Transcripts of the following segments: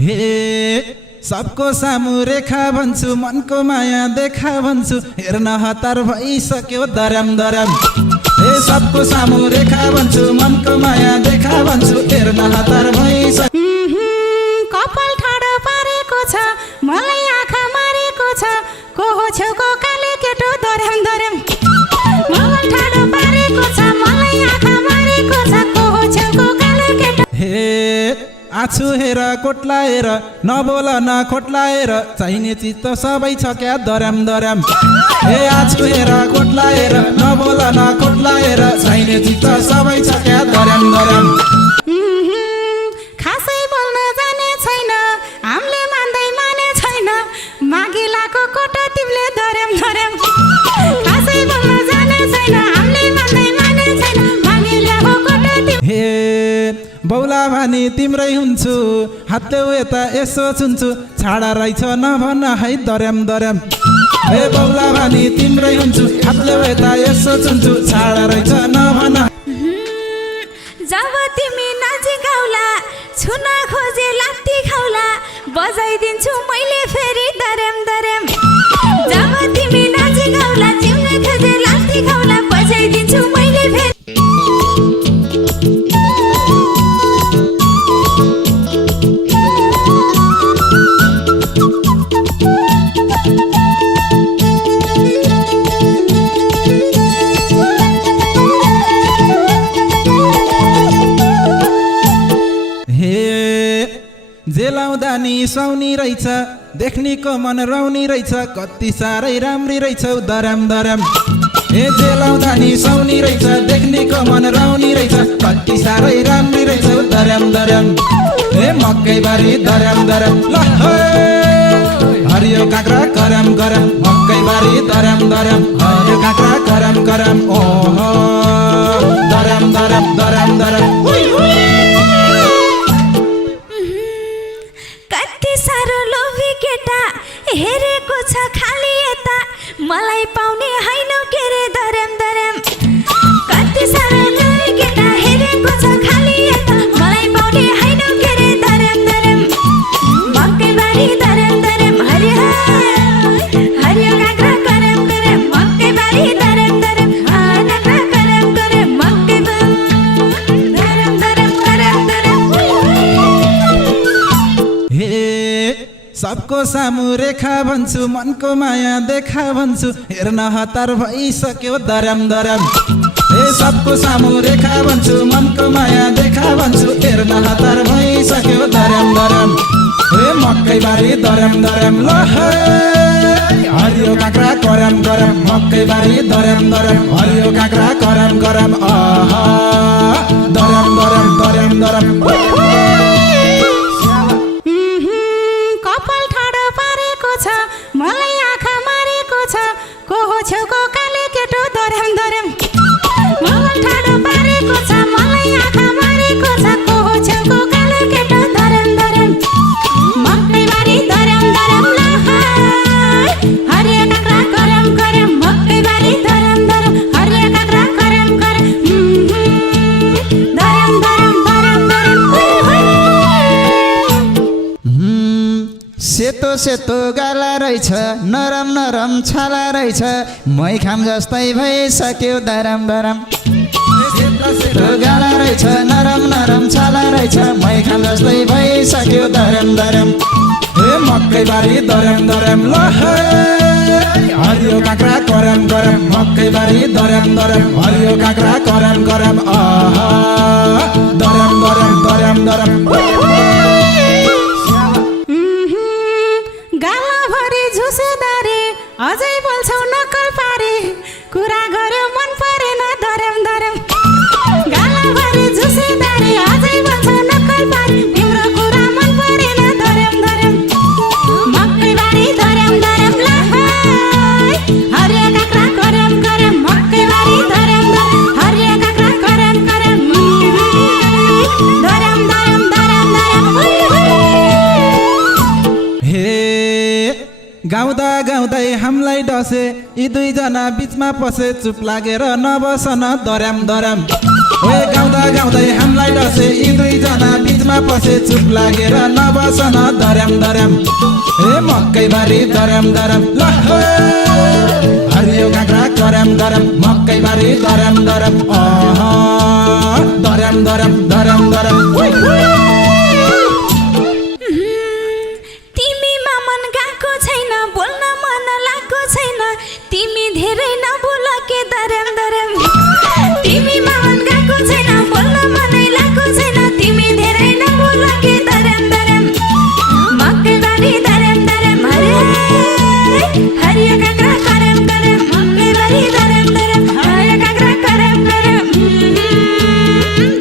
हे सबको सामु रेखा भन्छु मनको माया देखा भन्छु हेर्न हतार भइसक्यो दर्याम दर्याम हे सबको सामु रेखा भन्छु मनको माया देखा भन्छु हेर्न हतार भइसक्यो कपाल ठाडो पारेको छ मलाई आँखा मारेको छ को हो छेउको काले केटो दर्याम दर्याम कपाल ठाडो पारेको छ मलाई आँखा मारेको छ को हो छेउको काले केटो हे आछु हेर कोट्लाएर नबोल न खोट्लाएर चाहिने चिज त सबै छ क्या दर्याम दर्याम हे आछु हेर कोट्लाएर नबोल न खोट्लाएर चाहिने चिज त सबै छ क्या दर्याम दर्याम खासै बोल्न जाने छैन हामीले मान्दै माने छैन मागिलाको कोटो तिमीले दर्याम दर्याम खासै बोल्न जाने छैन हामीले मान्दै माने छैन मागिलाको कोटो तिमीले हे बौला भानी तिम्रै हुन्छु हातले यता यसो छुन्छु छाडा रहेछ नभन है दर्याम दर्याम हे बौला भानी तिम्रै हुन्छु हातले यता यसो छुन्छु छाडा रहेछ नभन जब तिमी नजिक आउला छुन खोजे लात्ती खाउला बजाइदिन्छु मैले फेरि दर्याम दर्याम जब तिमी नजिक आउला छुन खोजे लात्ती खाउला बजाइदिन्छु मैले फेरि जेलाउँदा नि सुहाउने रहेछ देख्नेको मन राउने रहेछ कति साह्रै राम्री रहेछौ दर्याम दर्याम हे जेलाउँदा नि सुहाउने रहेछ देख्नेको मन राउने रहेछ कति साह्रै राम्री रहेछौ दर्याम दर्याम हे मकैबारी दर्याम दर्याम ल हरियो काँक्रा करम करम मकैबारी दर्याम दर्याम हरियो काँक्रा करम करम ओहो दर्याम दर्याम दर्याम दर्याम हेरेको छ खाली यता मलाई पाउने हैन के रे दर्याम दर्याम कति साह्रो लोभी केटा हेरेको छ खाली यता मलाई पाउने हैन के रे दर्याम दर्याम मकैबारी दर्याम दर्याम हरियो हरियो काँक्रा करम करम मकैबारी दर्याम दर्याम काँक्रा करम करम मकैबारी दर्याम दर्याम करम करम हे सबको सामु रेखा भन्छु मनको माया देखा भन्छु हेर्न हतार भइसक्यो दर्याम दर्याम हे सबको सामु रेखा भन्छु मनको माया देखा भन्छु हेर्न हतार भइसक्यो दर्याम दर्याम हे मकैबारी दर्याम दर्याम ल हरियो काँक्रा करम करम मकैबारी दर्याम दर्याम हरियो काँक्रा करम करम आहा दर्याम दर्याम दर्याम दर्याम मलाई आँखा मारेको छ को हो छेउको काले केटो दर्याम दर्याम मलाई ठाडो पारेको छ मलाई आँखा मारेको छ को हो छेउको काले केटो दर्याम दर्याम मकैबारी दर्याम दर्याम ल हरियो काँक्रा करम करम मकैबारी दर्याम दर्याम हरियो काँक्रा करम करम दर्याम दर्याम दर्याम दर्याम सेतो सेतो गाला रहेछ नरम नरम छाला रहेछ मै खाम जस्तै भइसक्यो दर्याम दर्याम सेतो सेतो गाला रहेछ नरम नरम छाला रहेछ मै खाम जस्तै भइसक्यो दर्याम दर्याम हे मकैबारी दर्याम दर्याम ल हरियो काँक्रा करम करम मकैबारी दर्याम दर्याम हरियो काँक्रा करम करम आहा दर्याम दर्याम दर्याम दर्याम अझै बोल्छौ नक्कल पारे कुरा गर्यो मन परेन दर्याम दर्याम गालाभरि झुसेदारे अझै बोल्छौ नक्कल पारे तिम्रो कुरा मन परेन दर्याम दर्याम मकैबारी दर्याम दर्याम ल हरियो काँक्रा करम करम मकैबारी दर्याम दर्याम हरियो काँक्रा करम करम दर्याम दर्याम दर्याम दर्याम हे गाउँदा गाउँदै हामीलाई डसे यी दुईजना बिचमा पसे चुप लागेर नबसन दर्याम दर्याम गाउँदा गाउँदै हामीलाई डसे यी दुईजना बिचमा पसे चुप लागेर नबसन धर्याम धर्याम ए मकैबारी धर्याम धर्याम ल हे हरियो काँक्रा करम करम मकैबारी धर्याम धर्याम धर्याम धर्याम धर्याम धर्याम तिमीमा मन गएको छैन बोल्न मन लागेको छैन तिमी धेरै नबोल के धर्याम धर्याम तिमीमा मन गएको छैन बोल्न मनै लागेको छैन तिमी धेरै नबोल के धर्याम धर्याम मकैबारी धर्याम धर्याम हरियो काँक्रा करम करम मकैबारी धर्याम धर्याम हरियो काँक्रा करम करम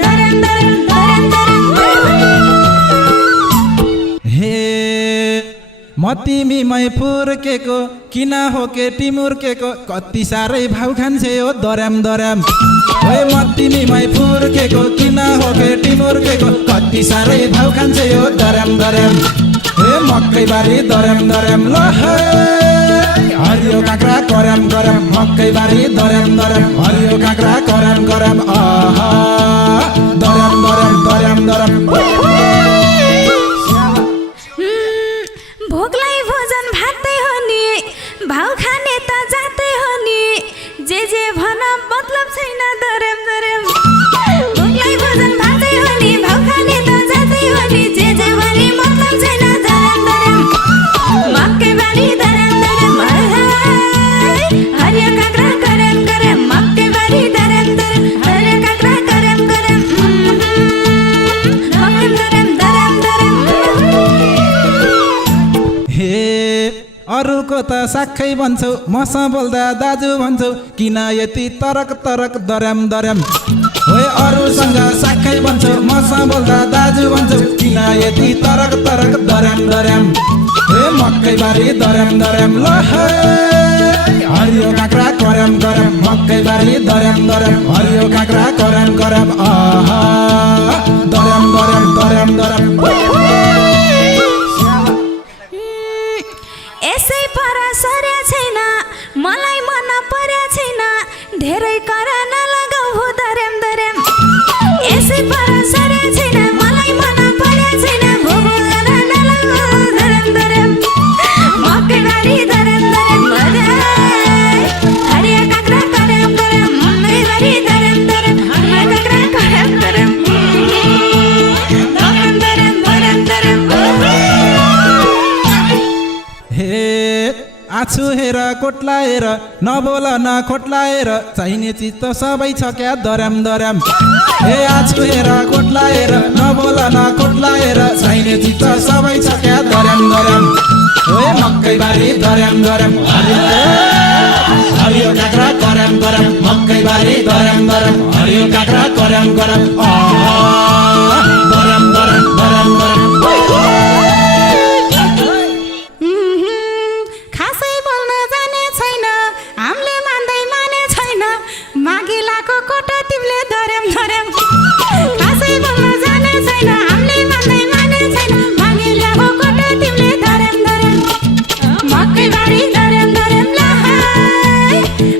धर्याम धर्याम धर्याम धर्याम हे म तिमीमै फुर्केको किन हो के टिमुर्केको कति साह्रै भाउ खान्छे हो धर्याम धर्याम ओए म तिमीमै फुर्केको किन हो के टिमुर्केको कति साह्रै भाउ खान्छे हो धर्याम धर्याम हे मकैबारी धर्याम धर्याम ल हे हरियो काँक्रा करम करम मकैबारी धर्याम धर्याम हरियो काँक्रा करम करम धर्याम धर्याम धर्याम धर्याम भोकलाई भोजन भातै हो नि भाउ खाने त जातै हो नि जे भन मतलब छैन धर्याम धर्याम भोकलाई भोजन भातै हो नि भाउ खाने त जातै हो नि जे भने मतलब छैन धर्याम धर्याम मकैबारी धर्याम धर्याम हरियो काँक्रा करम करम मकैबारी धर्याम धर्याम हरियो काँक्रा करम करम धर्याम धर्याम धर्याम हे अरूको त साक्खै भन्छौ मसँग बोल्दा दाजु भन्छौ किन यति तरक तरक धर्याम धर्याम ओए अरूसँग साक्खै भन्छौ मसँग बोल्दा दाजु भन्छौ किन यति तरक तरक धर्याम धर्याम हे मकैबारी धर्याम धर्याम ल हे हरियो काँक्रा करम करम मकैबारी धर्याम धर्याम हरियो काँक्रा करम करम धर्याम धर्याम धर्याम धर्याम यसै पर सर्या छैन मलाई मन पर्या छैन धेरै कर नलगाऊ हो धर्याम धर्याम यसै पर सर्या छैन मलाई मन पर्या छैन भोगो कर नलगाऊ धर्याम धर्याम मकैबारी धर्याम धर्याम हरियो काँक्रा करम करम मकैबारी धर्याम धर्याम हरियो काँक्रा करम करम धर्याम धर्याम धर्याम धर्याम हे आछु हेर कोट्लाएर नबोल न खोट्लाएर चाहिने चिज त सबै छ क्या धर्याम धर्याम हे आछु हेर कोट्लाएर नबोल न खोट्लाएर चाहिने चिज त सबै छ क्या धर्याम धर्याम ओए मकैबारी धर्याम धर्याम हरियो काँक्रा करम करम मकैबारी धर्याम धर्याम हरियो काँक्रा करम करम धर्याम धर्याम धर्याम धर्याम खासै बोल्न जाने छैन हामीले मान्दै माने छैन मागिलाको कोटो तिमीले धर्याम धर्याम खासै बोल्न जाने छैन हामीले मान्दै माने छैन मागिलाको कोटो तिमीले धर्याम धर्याम मकैबारी धर्याम धर्याम ल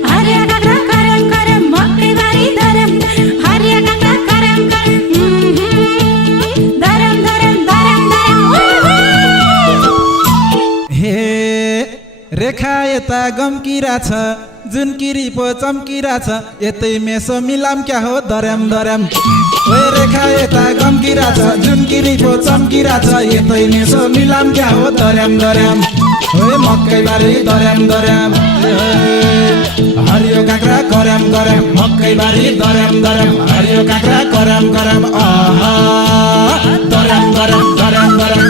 हरियो काँक्रा करम करम मकैबारी धर्याम हरियो काँक्रा करम करम धर्याम धर्याम धर्याम धर्याम हे रेखा यता गम्किरा छ जुन किरी पो चम्किरा छ यतै मेसो मिलाम क्या हो धर्याम धर्याम ओए रेखा यता गम्किरा छ जुन किरी पो चम्किरा छ यतै मेसो मिलाम क्या हो धर्याम धर्याम ओए मकैबारी धर्याम धर्याम हरियो काँक्रा करम करम मकैबारी धर्याम धर्याम हरियो काँक्रा करम करम धर्याम धर्याम धर्याम धर्याम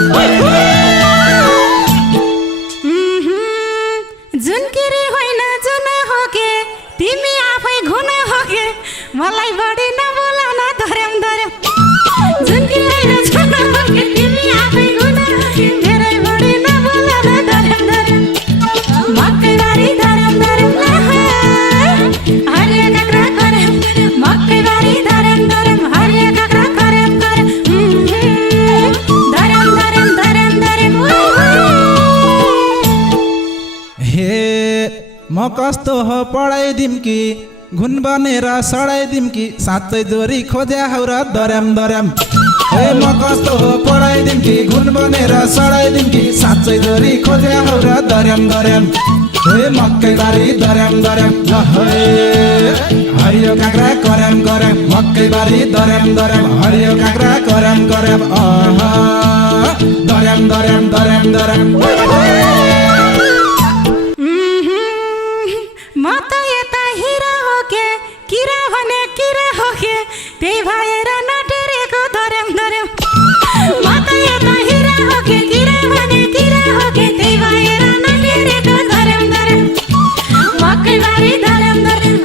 जुनकिरी होइन जुन हो के तिमी आफै घुन हो के मलाई बढी नबोल न धर्याम धर्याम जुनकिरी होइन जुन हो के तिमी आफै घुन हो के धेरै बढी नबोल न धर्याम धर्याम मकैबारी धर्याम धर्याम हरियो काँक्रा करम मकैबारी धर्याम धर्याम हरियो काँक्रा करम करम धर्याम धर्याम धर्याम धर्याम हे म कस्तो हो पढाइ दिम्की घुन बनेर सडाइदिम कि साँच्चै जोरी खोज्या हौ र दर्याम दर्याम ए म कस्तो हो पढाइदिम कि घुन बनेर सडाइदिम कि साँच्चै जोरी खोज्या हौ र दर्याम दर्याम ए मकैबारी दर्याम दर्याम ल हे हरियो काँक्रा कर्याम कर्याम मकैबारी दर्याम दर्याम हरियो काँक्रा कर्याम कर्याम दर्याम दर्याम दर्याम दर्याम म त यता हिरा हो के किरा भने किरा हो के त्यही भएर नटेरेको धर्याम धर्याम म त यता हिरा हो के किरा भने किरा हो के त्यही भएर नटेरेको धर्याम धर्याम मकैबारी धर्याम धर्याम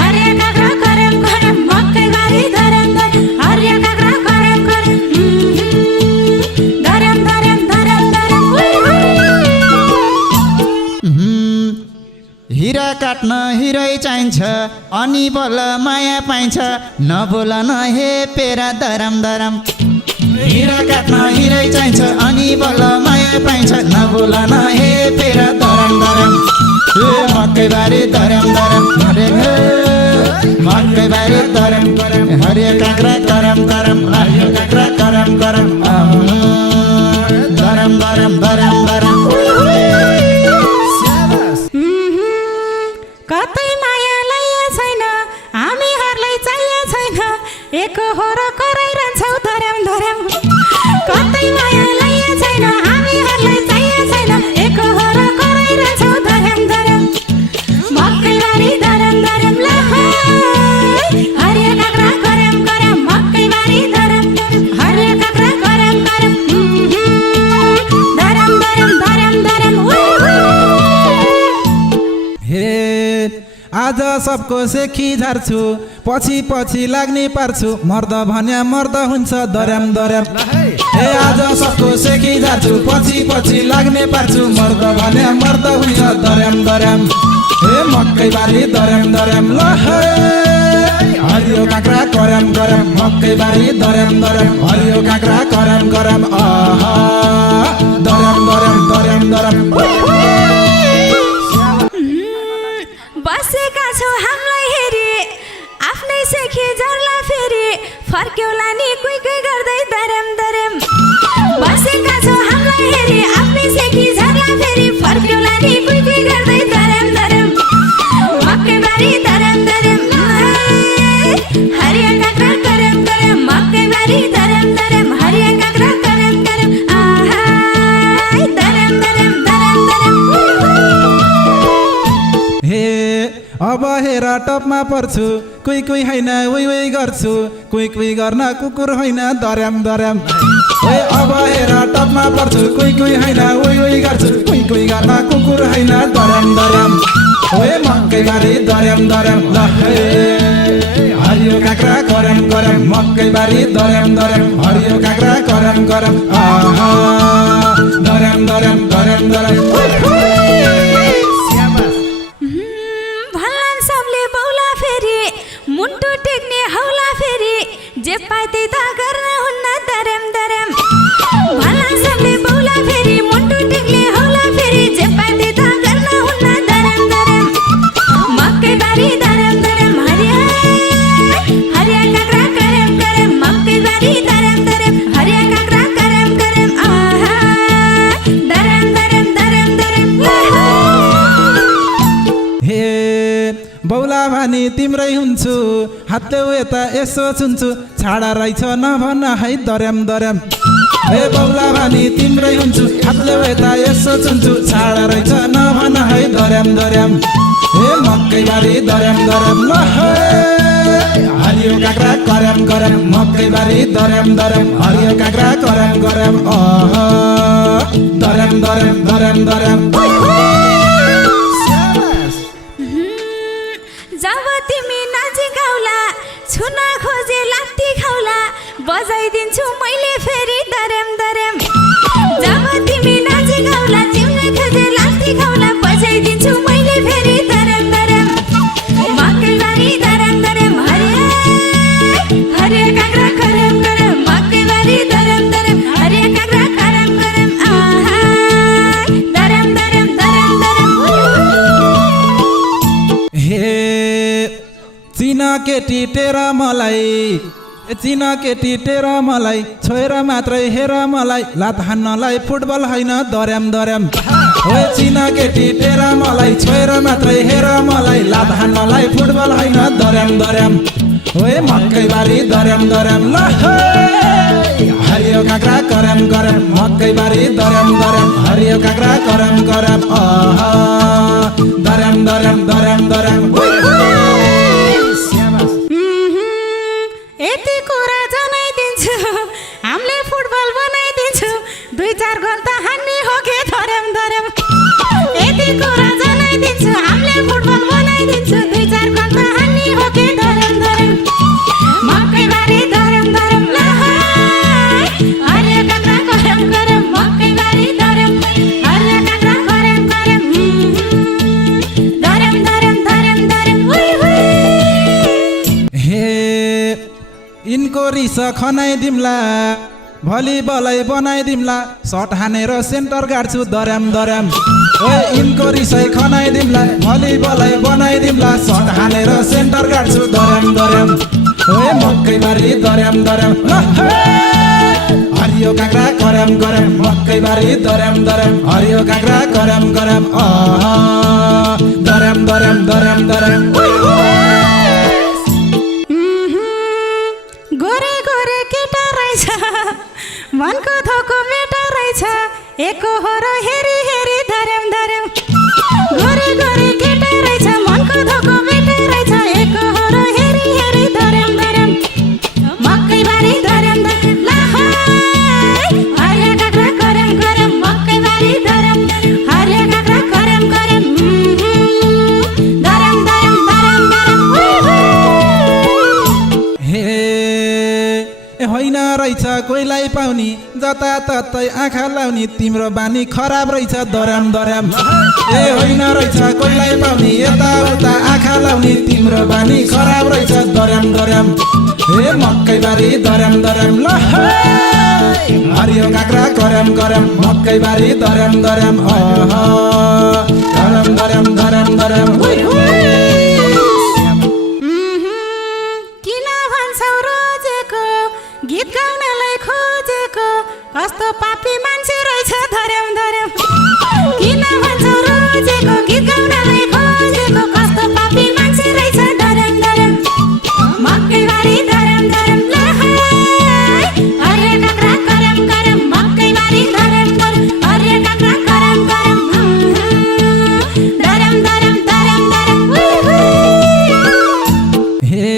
हरियो काँक्रा कर्याम कर्याम मकैबारी धर्याम धर्याम हरियो काँक्रा कर्याम कर्याम धर्याम धर्याम धर्याम धर्याम हिरा काट्न हिरै चाहिन्छ अनि बल्ल माया पाइन्छ नबोल न हे पेरा दरम दरम हिरा काट्न हिरै चाहिन्छ अनि बल्ल माया पाइन्छ नबोल न हे पेरा दरम दरम ए मकैबारी दरम दरम हरे मकैबारी दरम दरम हरियो काँक्रा करम करम हरियो काँक्रा करम करम दरम दरम दरम दरम कतै मायालाई छैन हामीहरूलाई चाहिए छैन एक हो र कराइरहन्छौ धर्याम धर्याम कतै मायालाई छैन हामीहरूलाई चाहिए छैन एक हो र कराइरहन्छौ धर्याम धर्याम मकैबारी धर्याम धर्याम ल हरियो काँक्रा कर्याम कर्याम मकैबारी धर्याम हरियो काँक्रा कर्याम कर्याम धर्याम धर्याम धर्याम धर्याम हे आज सबको सेखी झार्छु पछि पछि लाग्ने पार्छु मर्द भन्या मर्द हुन्छ दर्याम दर्याम ए आज सबको सेखी झार्छु पछि पछि लाग्ने पार्छु मर्द भन्या मर्द हुन्छ दर्याम दर्याम ए मकैबारी दर्याम दर्याम ल हरियो काँक्रा कर्याम कर्याम मकैबारी दर्याम दर्याम हरियो काँक्रा कर्याम कर्याम दर्याम दर्याम दर्याम दर्याम बसेका छौ हामीलाई हेरी आफ्नै सेखी जर्ला फेरि फर्क्यौला नि कुइ कुइ गर्दै दर्याम दर्याम बसेका छौ हामीलाई हेरी आफ्नै सेखी जर्ला फेरि फर्क्यौला नि कुइ कुइ गर्दै दर्याम दर्याम मकैबारी दर्याम दर्याम हरियो काँक्रा कर्याम कर्याम मकैबारी दर्याम दर्याम हरियो काँक्रा कर्याम कर्याम दर्याम दर्याम दर्याम दर्याम हे अब हेर टपमा पर्छु कोही कोही होइन उही उही गर्छु कोही कोही गर्न कुकुर होइन दर्याम दर्याम ए अब हेर टपमा पर्छु कोही कोही होइन उही उही गर्छु कोही कोही गर्न कुकुर होइन दर्याम दर्याम ए मकैबारी दर्याम दर्याम ल हरियो काँक्रा कर्याम कर्याम मकैबारी दर्याम दर्याम हरियो काँक्रा कर्याम कर्याम दर्याम दर्याम दर्याम दर्याम मुन्टु टेक्ने हौला फेरि जे पाए त्यही त गर्न हुन्न दर्याम दर्याम भला सबले बौला फेरि मुन्टु टेक्ने हौला फेरि जे पाए त्यही त गर्न हुन्न दर्याम दर्याम मकैबारी दर्याम दर्याम हरियो काँक्रा कर्याम कर्याम मकैबारी दर्याम दर्याम हरियो काँक्रा कर्याम कर्याम दर्याम दर्याम दर्याम दर्याम हे बौला भानी तिम्रै हुन्छु हातले यता यसो छुन्छु छाडा रहेछ नभन है दर्याम दर्याम हे बौला भानी तिम्रै हुन्छु हातले यता यसो छुन्छु छाडा रहेछ नभन है दर्याम दर्याम हे मकैबारी दर्याम दर्याम ल हरियो काँक्रा कर्याम कर्याम मकैबारी दर्याम दर्याम हरियो काँक्रा कर्याम कर्याम दर्याम दर्याम दर्याम दर्याम जब तिमी नजिक आउला छुन खोजे लात्ती खाउला बजाइदिन्छु मैले फेरि दर्याम दर्याम जब तिमी नजिक आउला छुन खोजे लात्ती खाउला बजाइदिन्छु मैले फेरि दर्याम दर्याम मकैबारी दर्याम दर्याम हरियो काँक्रा कर्याम कर्याम मकैबारी दर्याम दर्याम हरियो काँक्रा कर्याम कर्याम दर्याम दर्याम दर्याम दर्याम हे केटी टेर मलाई चिन केटी टेर मलाई छोएर मात्रै हेर मलाई लात हान्नलाई फुटबल होइन दर्याम दर्याम ओए चिन केटी टेर मलाई छोएर मात्रै हेर मलाई लात हान्नलाई फुटबल होइन दर्याम दर्याम ओए मकैबारी दर्याम दर्याम ल हरियो काँक्रा करम करम मकैबारी दर्याम दर्याम हरियो काँक्रा करम करम दर्याम दर्याम दर्याम दर्याम यति कुरा जनाइदिन्छु हामीले फुटबल बनाइदिन्छु 2-4 घन्टा हान्ने हो के धर्याम धर्याम यति कुरा जनाइदिन्छु हामीले फुटबल बनाइदिन्छु 2-4 घन्टा हान्ने हो के धर्याम धर्याम मकैबारी धर्याम धर्याम ल हरियो काँक्रा करम करम मकैबारी धर्याम हरियो काँक्रा करम करम धर्याम धर्याम धर्याम धर्याम हे इनको रिस खनाइदिम्ला भलिबलै बनाइदिम्ला सट हानेर सेन्टर गाड्छु दर्याम दर्याम ओए इनको रिसै खनाइदिम्ला भलिबलै बनाइदिम्ला सट हानेर सेन्टर गाड्छु दर्याम दर्याम ओए मकैबारी दर्याम दर्याम ल हरियो काँक्रा करम करम मकैबारी दर्याम दर्याम हरियो काँक्रा करम करम दर्याम दर्याम दर्याम दर्याम गोरे गोरे केटा रहेछ मनको थोको बेटा रहेछ एको हो र हेरी हेरी धर्याम धर्याम गोरे गोरे केटा रहेछ मनको थोको बेटा रहेछ एको हो र हेरी हेरी धर्याम धर्याम मकैबारी धर्याम धर्याम ल हरियो काँक्रा करम करम मकैबारी धर्याम हरियो काँक्रा करम करम धर्याम धर्याम धर्याम धर्याम हे होइन रहेछ कोहीलाई पाउने जताततै आँखा लाउने तिम्रो बानी खराब रहेछ दर्याम दर्याम ए होइन रहेछ कोहीलाई पाउने यताउता आँखा लाउने तिम्रो बानी खराब रहेछ दर्याम दर्याम हे मकैबारी दर्याम दर्याम ल हरियो काँक्रा करम करम मकैबारी दर्याम दर्याम दर्याम दर्याम दर्याम दर्याम किन भन्छौ रोजेको गीत गाउनलाई खोजेको कस्तो पापी मान्छे रहेछ धर्याम धर्याम किन भन्छौ रोजेको गीत गाउनलाई खोजेको कस्तो पापी मान्छे रहेछ धर्याम धर्याम मकैबारी धर्याम धर्याम ल हरियो काँक्रा करम करम मकैबारी धर्याम धर्याम हरियो काँक्रा करम करम धर्याम धर्याम धर्याम धर्याम हे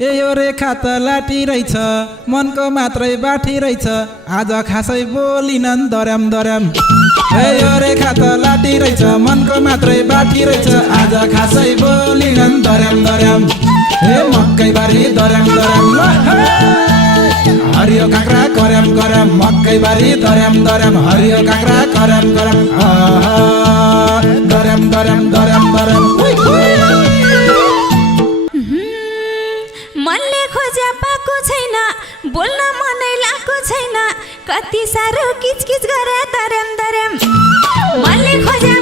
ए यो रेखा त लाटी रहेछ मनको मात्रै बाठी रहेछ आज खासै बोलिनन् दर्याम दर्याम ए यो रेखा त लाटी रहेछ मनको मात्रै बाठी रहेछ आज खासै बोलिनन् दर्याम दर्याम हे मकैबारी दर्याम दर्याम ल हरियो काँक्रा करम करम मकैबारी दर्याम दर्याम हरियो काँक्रा करम करम दर्याम दर्याम दर्याम दर्याम मनले खोज्या पाएको छैन बोल्न मनै लागेको छैन कति साह्रो किचकिच गरे दर्याम दर्याम मनले खोज्या